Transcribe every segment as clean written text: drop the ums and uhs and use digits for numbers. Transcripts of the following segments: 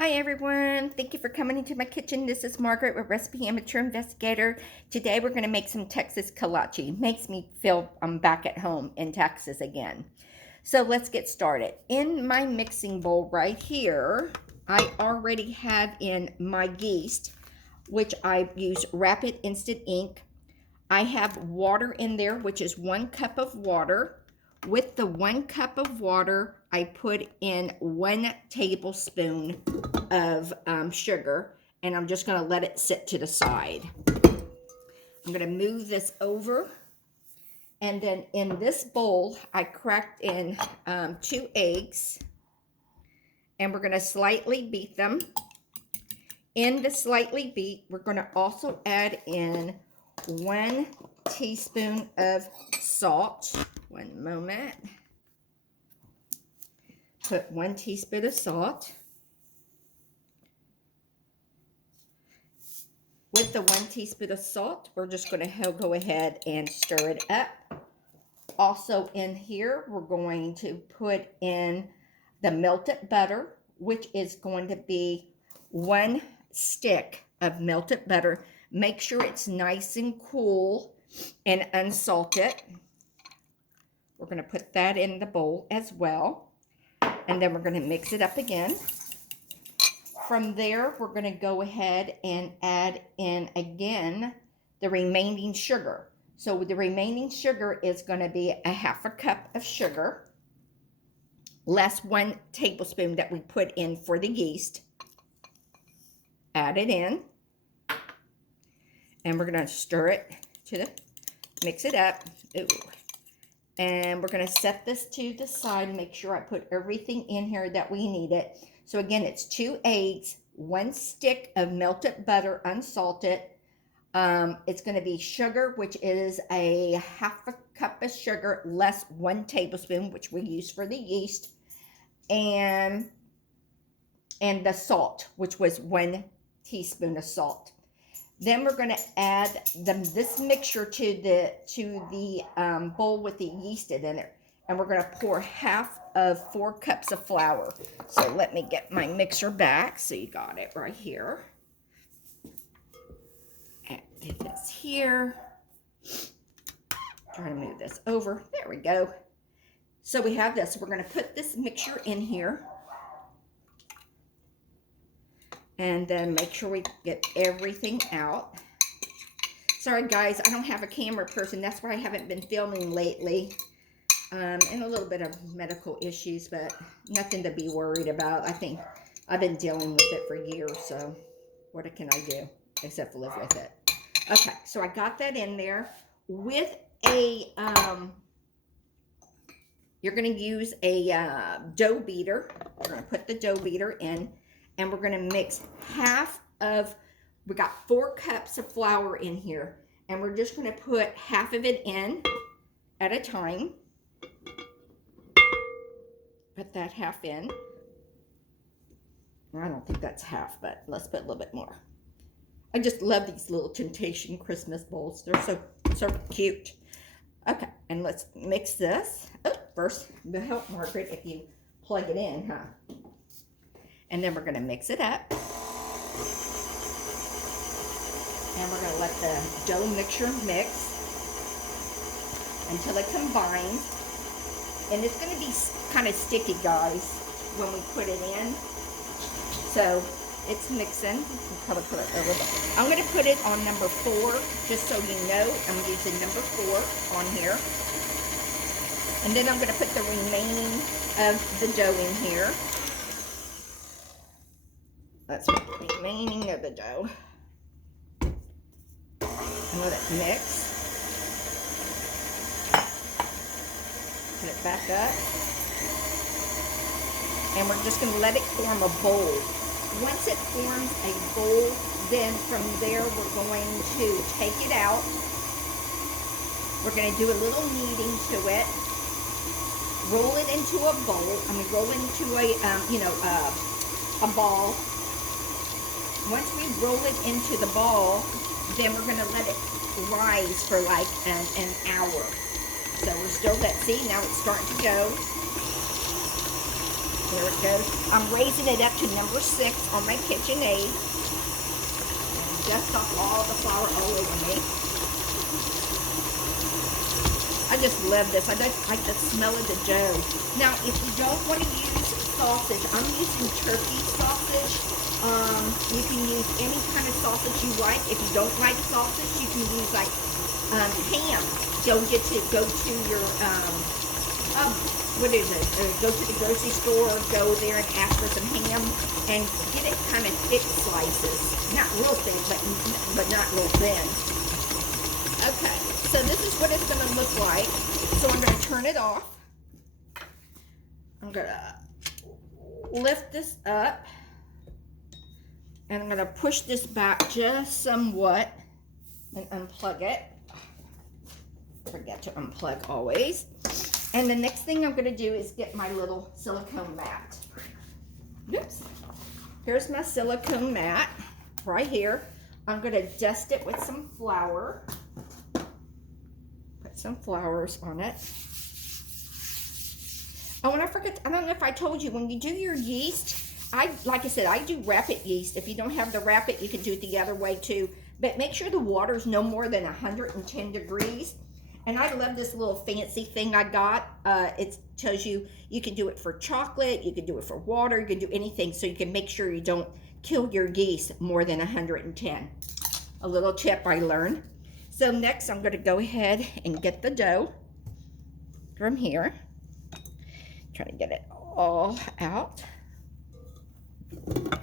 Hi everyone, thank you for coming into my kitchen. This is Margaret with Recipe Amateur Investigator. Today we're going to make some Texas kolache. Makes me feel I'm back at home in Texas again. So let's get started. In my mixing bowl right here, I already have in my yeast, which I use Rapid Instant Ink. I have water in there, which is 1 cup of water. With the 1 cup of water, I put in 1 tablespoon of sugar, and I'm just going to let it sit to the side. I'm going to move this over, and then in this bowl, I cracked in 2 eggs, and we're going to slightly beat them. In the slightly beat, we're going to also add in 1 teaspoon of salt. One moment. Put 1 teaspoon of salt. With the 1 teaspoon of salt, we're just going to go ahead and stir it up. Also in here, we're going to put in the melted butter, which is going to be 1 stick of melted butter. Make sure it's nice and cool and unsalted. We're going to put that in the bowl as well. And then we're going to mix it up again. From there, we're going to go ahead and add in again the remaining sugar. So the remaining sugar is going to be a 1/2 cup of sugar, less 1 tablespoon that we put in for the yeast. Add it in. And we're going to stir it mix it up. Ooh. And we're going to set this to the side. Make sure I put everything in here that we need it. So again, it's 2 eggs, 1 stick of melted butter, unsalted. It's going to be sugar, which is a 1/2 cup of sugar, less 1 tablespoon, which we use for the yeast. And the salt, which was 1 teaspoon of salt. Then we're going to add this mixture to the bowl with the yeast in it. And we're going to pour 1/2 of 4 cups of flour. So let me get my mixer back. So you got it right here. Add this here. Trying to move this over. There we go. So we have this. We're going to put this mixture in here. And then make sure we get everything out. Sorry guys, I don't have a camera person. That's why I haven't been filming lately. And a little bit of medical issues, but nothing to be worried about. I think I've been dealing with it for years, so what can I do except live with it? Okay, so I got that in there. With a, you're going to use a dough beater. We're going to put the dough beater in. And we're going to mix we got 4 cups of flour in here. And we're just going to put 1/2 of it in at a time. Put that 1/2 in. I don't think that's 1/2, but let's put a little bit more. I just love these little Temptation Christmas bowls. They're so cute. Okay, and let's mix this. Oh, first, it'll help, Margaret, if you plug it in, huh? And then we're going to mix it up. And we're going to let the dough mixture mix until it combines. And it's going to be kind of sticky, guys, when we put it in. So it's mixing. I'll probably put it over there. I'm going to put it on number 4, just so you know. I'm using number 4 on here. And then I'm going to put the remaining of the dough in here. That's the remaining of the dough. And let it mix. Put it back up. And we're just going to let it form a bowl. Once it forms a bowl, then from there we're going to take it out. We're going to do a little kneading to it. Roll it into a bowl. Roll it into a ball. Once we roll it into the ball, then we're going to let it rise for like an hour. So we're still see, now it's starting to go. there it goes. I'm raising it up to number 6 on my KitchenAid. And dust off all the flour all over me. I just love this. I just like the smell of the dough. Now, if you don't want to use sausage, I'm using turkey sausage. You can use any kind of sausage you like. If you don't like sausage, you can use like ham. Go to your what is it? Go to the grocery store, go there and ask for some ham, and get it kind of thick slices. Not real thick, but not real thin. Okay, so this is what it's going to look like. So I'm going to turn it off. I'm going to lift this up. And I'm going to push this back just somewhat and unplug it. Forget to unplug always. And the next thing I'm going to do is get my little silicone mat. Oops. Here's my silicone mat right here. I'm going to dust it with some flour. Put some flowers on it. Oh, and I forget, I don't know if I told you, when you do your yeast, like I said, I do rapid yeast. If you don't have the rapid, you can do it the other way too. But make sure the water's no more than 110 degrees. And I love this little fancy thing I got. It tells you can do it for chocolate, you can do it for water, you can do anything, so you can make sure you don't kill your yeast more than 110. A little tip I learned. So next I'm going to go ahead and get the dough from here. Try to get it all out. Put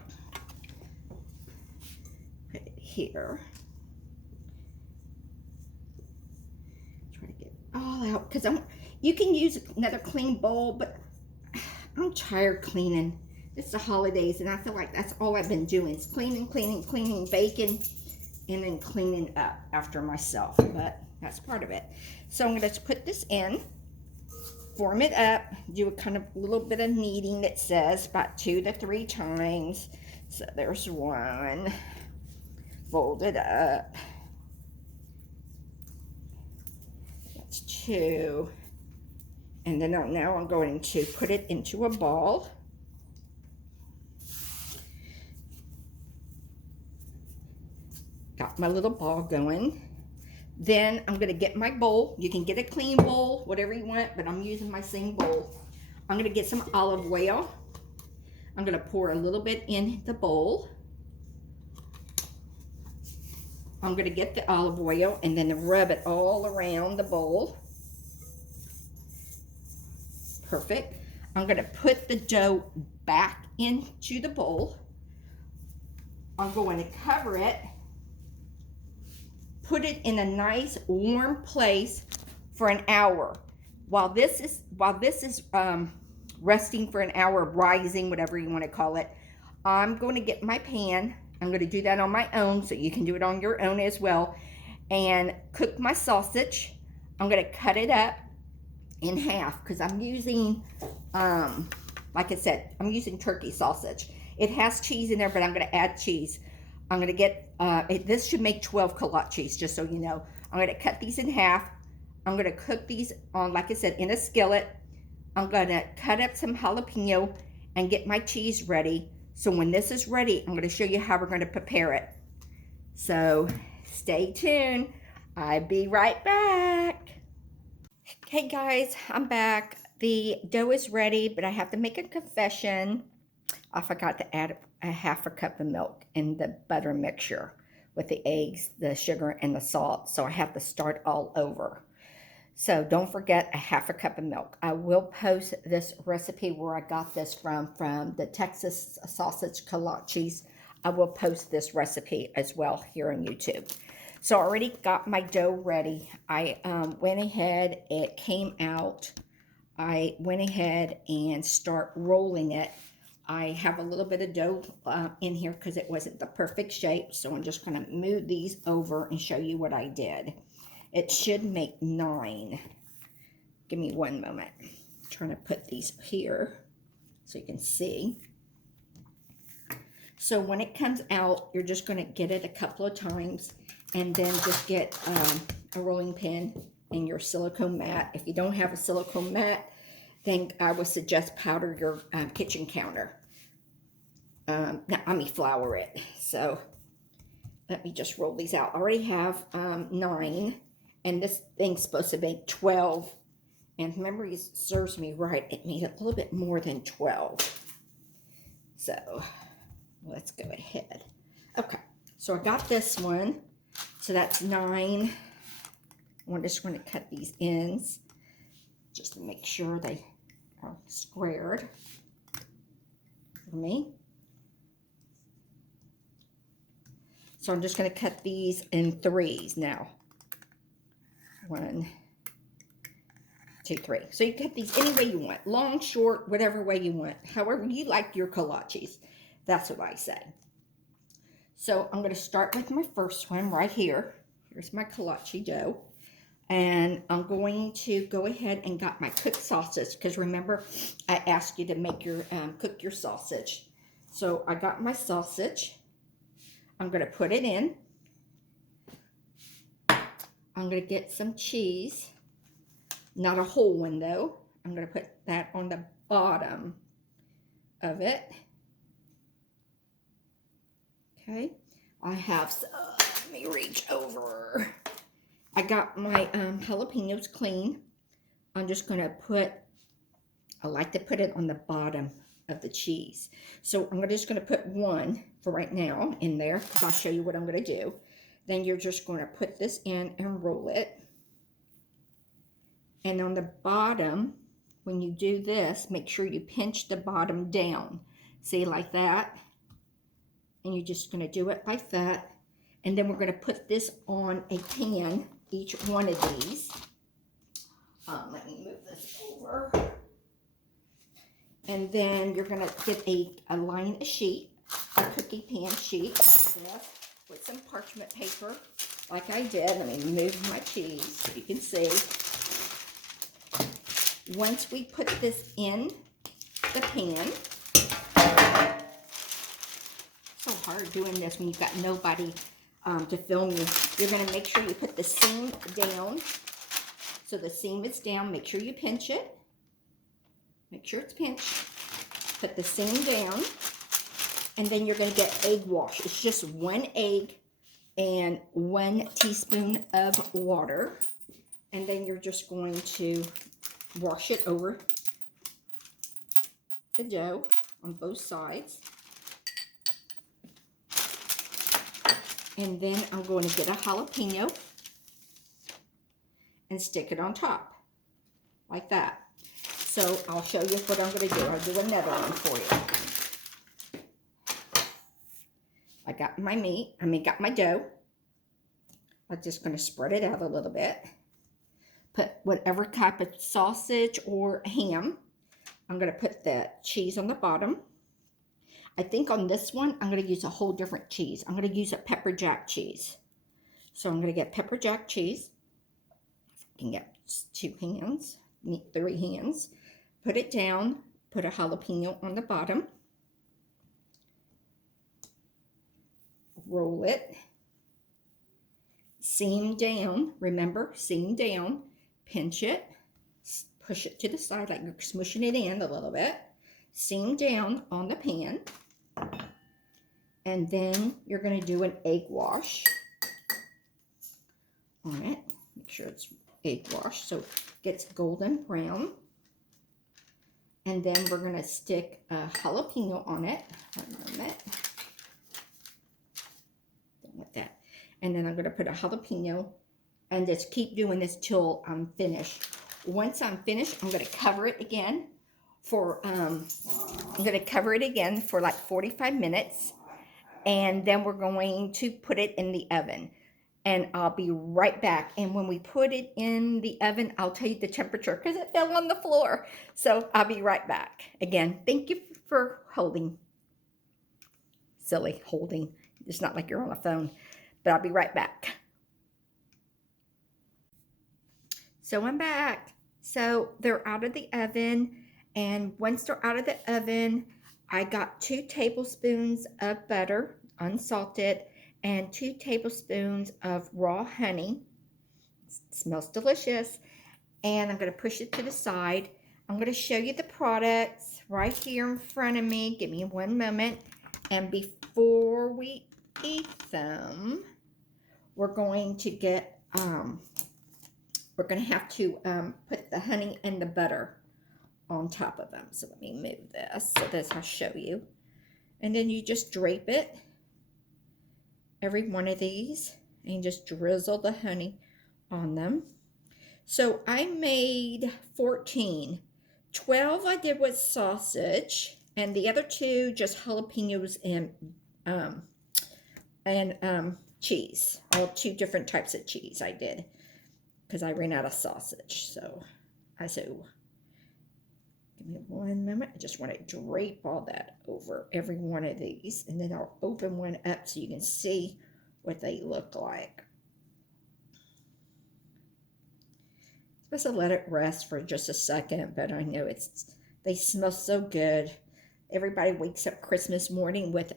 it here. Try to get it all out, because you can use another clean bowl, but I'm tired cleaning. It's the holidays, and I feel like that's all I've been doing is cleaning, baking, and then cleaning up after myself. But that's part of it. So I'm going to put this in, form it up, do a kind of little bit of kneading that says about 2 to 3 times. So there's 1, fold it up. That's 2. And then now I'm going to put it into a ball. Got my little ball going. Then I'm going to get my bowl. You can get a clean bowl, whatever you want, but I'm using my same bowl. I'm going to get some olive oil. I'm going to pour a little bit in the bowl. I'm going to get the olive oil and then rub it all around the bowl. Perfect. I'm going to put the dough back into the bowl. I'm going to cover it. Put it in a nice warm place for an hour. While this is resting for an hour, rising, whatever you want to call it, I'm going to get my pan. I'm going to do that on my own, so you can do it on your own as well, and cook my sausage. I'm going to cut it up in half because I'm using, like I said, I'm using turkey sausage. It has cheese in there, but I'm going to add cheese. I'm going to get, this should make 12 kolaches, just so you know. I'm going to cut these in half. I'm going to cook these on, like I said, in a skillet. I'm going to cut up some jalapeno and get my cheese ready. So when this is ready, I'm going to show you how we're going to prepare it. So stay tuned. I'll be right back. Hey guys, I'm back. The dough is ready, but I have to make a confession. I forgot to add a half a cup of milk in the butter mixture with the eggs, the sugar, and the salt. So I have to start all over. So don't forget a half a cup of milk. I will post this recipe where I got this from the Texas sausage kolaches. I will post this recipe as well here on YouTube. So I already got my dough ready. I went ahead, it came out. I went ahead and start rolling it. I have a little bit of dough in here because it wasn't the perfect shape. So I'm just going to move these over and show you what I did. It should make 9. Give me one moment. I'm trying to put these here so you can see. So when it comes out, you're just going to get it a couple of times and then just get a rolling pin and your silicone mat. If you don't have a silicone mat, then I would suggest powder your kitchen counter. Flour it. So let me just roll these out. I already have 9, and this thing's supposed to make 12. And if memory serves me right, it made a little bit more than 12. So let's go ahead. Okay, so I got this one. So that's 9. I'm just going to cut these ends just to make sure they are squared for me. So I'm just going to cut these in 3s now. 1, 2, 3. So you cut these any way you want. Long, short, whatever way you want. However you like your kolaches. That's what I say. So I'm going to start with my first one right here. Here's my kolache dough. And I'm going to go ahead and got my cooked sausage. Because remember, I asked you to make your cook your sausage. So I got my sausage. I'm going to put it in. I'm going to get some cheese. Not a whole one though. I'm going to put that on the bottom of it. Okay. I have some, let me reach over. I got my jalapenos clean. I'm just going to put, I like to put it on the bottom of the cheese. So I'm just going to put 1 for right now in there, because I'll show you what I'm going to do. Then you're just going to put this in and roll it. And on the bottom, when you do this, make sure you pinch the bottom down. See, like that. And you're just going to do it like that. And then we're going to put this on a pan, each one of these. Let me move this over. And then you're going to get a line of sheet, a cookie pan sheet like this, with some parchment paper, like I did. Let me move my cheese so you can see. Once we put this in the pan, so hard doing this when you've got nobody to film you. You're going to make sure you put the seam down. So the seam is down. Make sure you pinch it. Make sure it's pinched. Put the seam down. And then you're going to get egg wash. It's just 1 egg and 1 teaspoon of water. And then you're just going to wash it over the dough on both sides. And then I'm going to get a jalapeno and stick it on top, like that. So I'll show you what I'm going to do. I'll do another one for you. I got my got my dough. I'm just going to spread it out a little bit. Put whatever type of sausage or ham. I'm going to put the cheese on the bottom. I think on this one, I'm going to use a whole different cheese. I'm going to use a pepper jack cheese. So I'm going to get pepper jack cheese. I can get 2 hands, 3 hands. Put it down. Put a jalapeno on the bottom. Roll it. Seam down. Remember, seam down. Pinch it. Push it to the side like you're smushing it in a little bit. Seam down on the pan. And then you're going to do an egg wash on it. Make sure it's egg wash so it gets golden brown. And then we're going to stick a jalapeno on it. One moment. Like that. And then I'm going to put a jalapeno and just keep doing this till I'm finished. Once I'm finished, I'm going to cover it again for like 45 minutes. And then we're going to put it in the oven. And I'll be right back. And when we put it in the oven, I'll tell you the temperature because it fell on the floor. So I'll be right back. Again, thank you for holding. Silly holding. It's not like you're on a phone. But I'll be right back. So I'm back. So they're out of the oven. And once they're out of the oven, I got 2 tablespoons of butter, unsalted, and 2 tablespoons of raw honey. It smells delicious. And I'm going to push it to the side. I'm going to show you the products right here in front of me. Give me one moment. And before we eat them, we're going to get, we're going to have to put the honey and the butter on top of them. So let me move this so this I'll show you. And then you just drape it, every one of these, and just drizzle the honey on them. So I made 14. 12 I did with sausage, and the other 2 just jalapenos and cheese. All 2 different types of cheese I did because I ran out of sausage. So give me one moment. I just want to drape all that over every one of these, and then I'll open one up so you can see what they look like. Supposed to let it rest for just a second, but I know they smell so good. Everybody wakes up Christmas morning with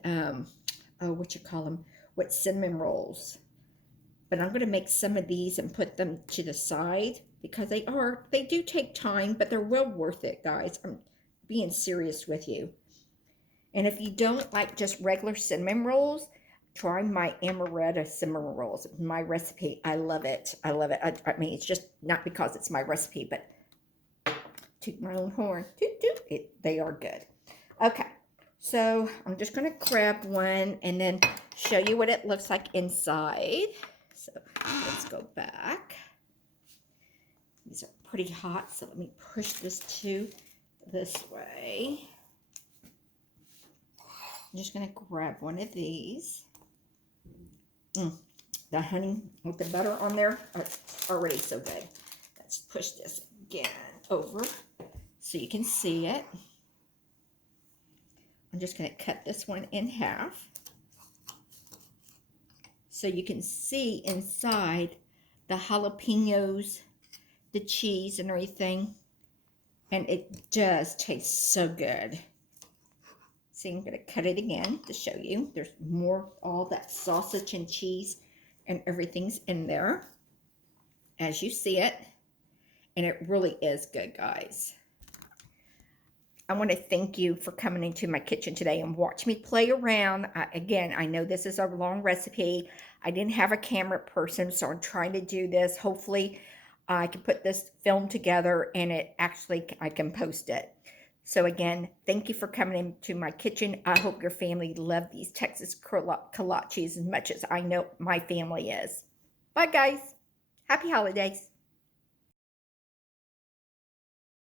with cinnamon rolls. But I'm going to make some of these and put them to the side because they do take time, but they're well worth it, guys. I'm being serious with you. And if you don't like just regular cinnamon rolls, try my amaretto cinnamon rolls. My recipe, I love it. I love it. I mean, it's just not because it's my recipe, but toot my own horn. Toot, toot. They are good. Okay, so I'm just going to grab one and then show you what it looks like inside. So let's go back. These are pretty hot, so let me push this this way. I'm just going to grab one of these. The honey with the butter on there are already so good. Let's push this again over so you can see it. I'm just going to cut this one in half so you can see inside the jalapenos, the cheese and everything, and it does taste so good. See, I'm going to cut it again to show you. There's more, all that sausage and cheese and everything's in there as you see it. And it really is good, guys. I want to thank you for coming into my kitchen today and watch me play around. Again, I know this is a long recipe. I didn't have a camera person, so I'm trying to do this. Hopefully, I can put this film together and I can post it. So again, thank you for coming into my kitchen. I hope your family loved these Texas kolaches as much as I know my family is. Bye, guys. Happy holidays.